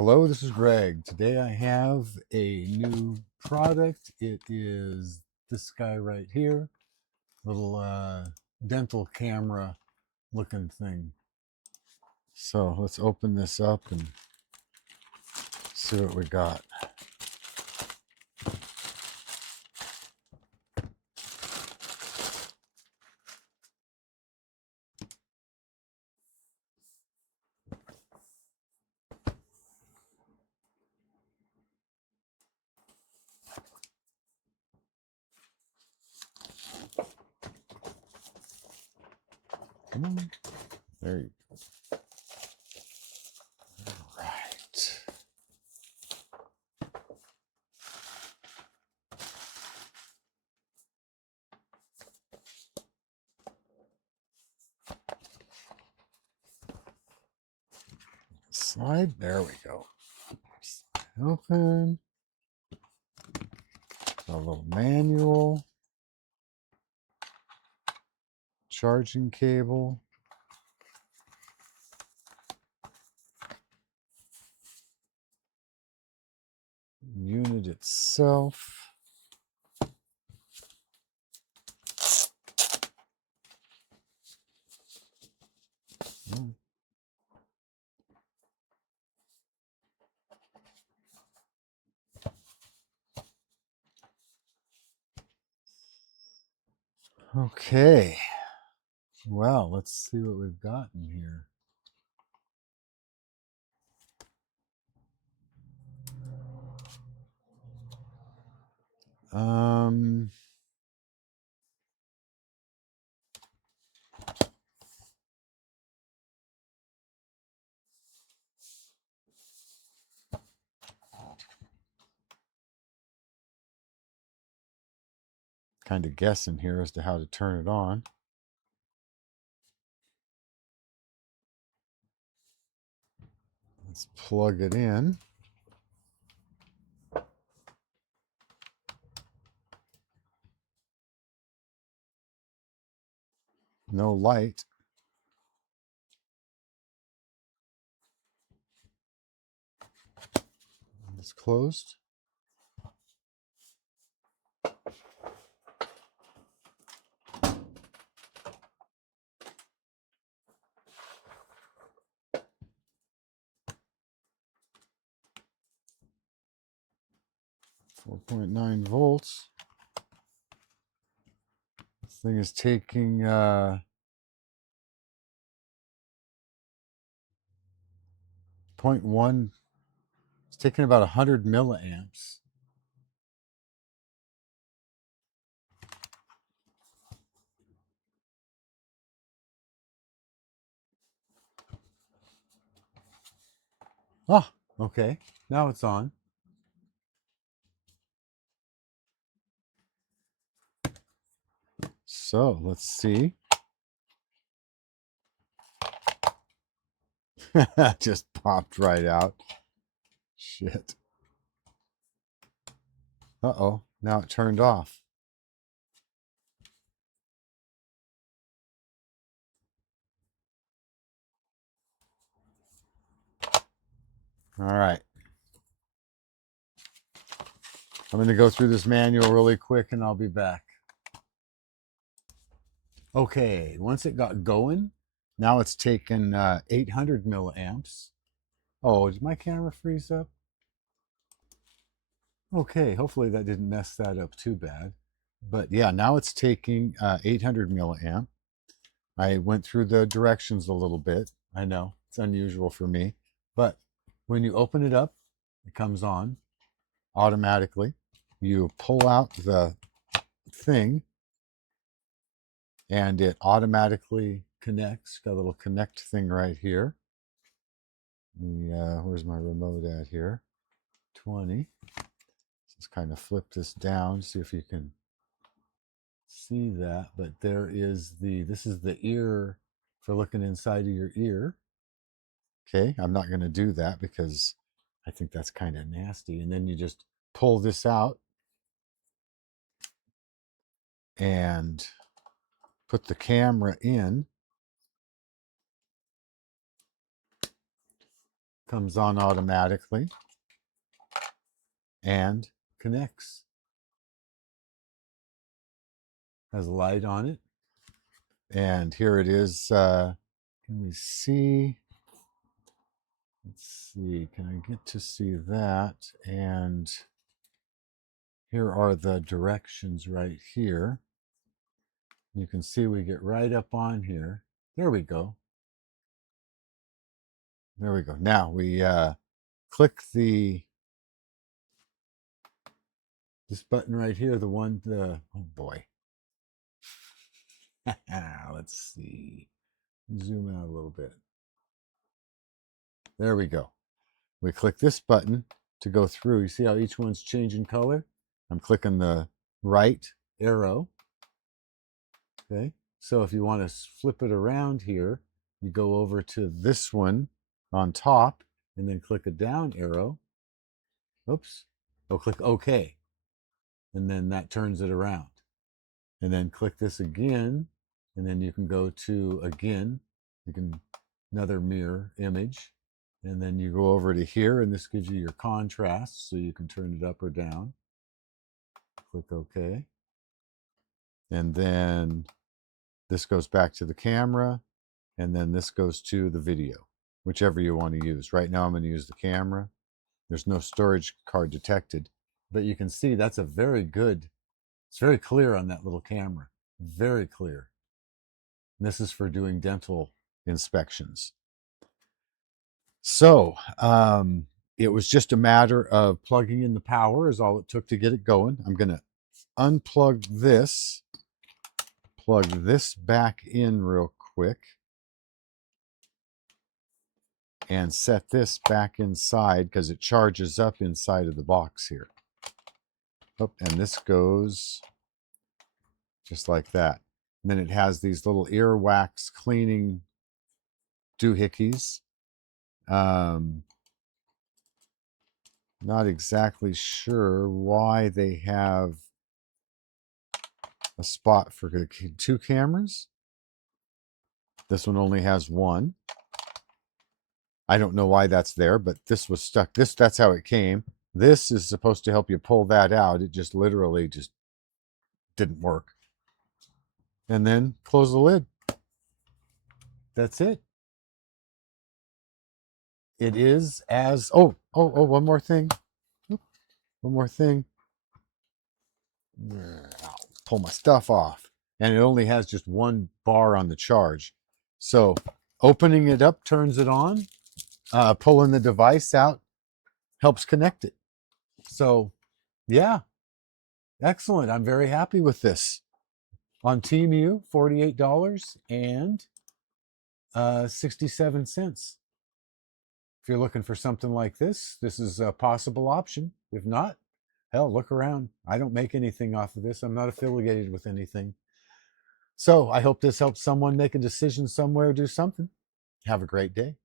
Hello, this is Greg. Today I have a new product. It is this guy right here, little dental camera looking thing. So let's open this up and see what we got. Come on. There you go. All right. Slide. There we go. Open. A little manual. Charging cable. Unit itself. Okay. Well, let's see what we've got in here. Um, kind of guessing here as to how to turn it on. Let's plug it in. No light. It's closed. .9 volts. This thing is taking 0.1. It's taking about 100 milliamps. Oh, okay. Now it's on. So let's see. Just popped right out. Shit. Uh-oh. Now it turned off. All right. I'm going to go through this manual really quick and I'll be back. Okay, once it got going, now it's taken 800 milliamps. Oh, did my camera freeze up? Okay, hopefully that didn't mess that up too bad. But yeah, now it's taking 800 milliamp. I went through the directions a little bit. I know, it's unusual for me. But when you open it up, it comes on automatically. You pull out the thing and it automatically connects. Got a little connect thing right here. Where's my remote at here? 20. Let's kind of flip this down, see if you can see that. But there is this is the ear for looking inside of your ear. Okay, I'm not going to do that because I think that's kind of nasty. And then you just pull this out and put the camera in. comes on automatically and connects. Has a light on it. And here it is. Can we see? Let's see. Can I get to see that? And here are the directions right here. You can see we get right up on here. There we go. There we go. Now we click this button right here, oh boy. Let's see. Zoom out a little bit. There we go. We click this button to go through. You see how each one's changing color? I'm clicking the right arrow. Okay. So if you want to flip it around here, you go over to this one on top and then click a down arrow. Oops. Oh, click OK. And then that turns it around. And then click this again. And then you can go to again. Another mirror image. And then you go over to here, and this gives you your contrast, so you can turn it up or down. Click OK. And then this goes back to the camera, and then this goes to the video, whichever you want to use. Right now I'm going to use the camera. There's no storage card detected, but you can see that's a very good, it's very clear on that little camera. Very clear. And this is for doing dental inspections. So it was just a matter of plugging in the power is all it took to get it going. I'm going to unplug this, plug this back in real quick, and set this back inside because it charges up inside of the box here. Oh, and this goes just like that. And then it has these little earwax cleaning doohickeys. Not exactly sure why they have a spot for 2 cameras. This one only has 1. I don't know why that's there, but this was stuck. That's how it came. This is supposed to help you pull that out. It just literally just didn't work. And then close the lid. That's it. It is as one more thing. One more thing. I'll pull my stuff off. And it only has just 1 bar on the charge. So opening it up turns it on. Pulling the device out helps connect it. So yeah, excellent. I'm very happy with this. On Temu, $48 and 67 cents. If you're looking for something like this is a possible option. If not, hell, look around. I don't make anything off of this. I'm not affiliated with anything. So I hope this helps someone make a decision somewhere, do something. Have a great day.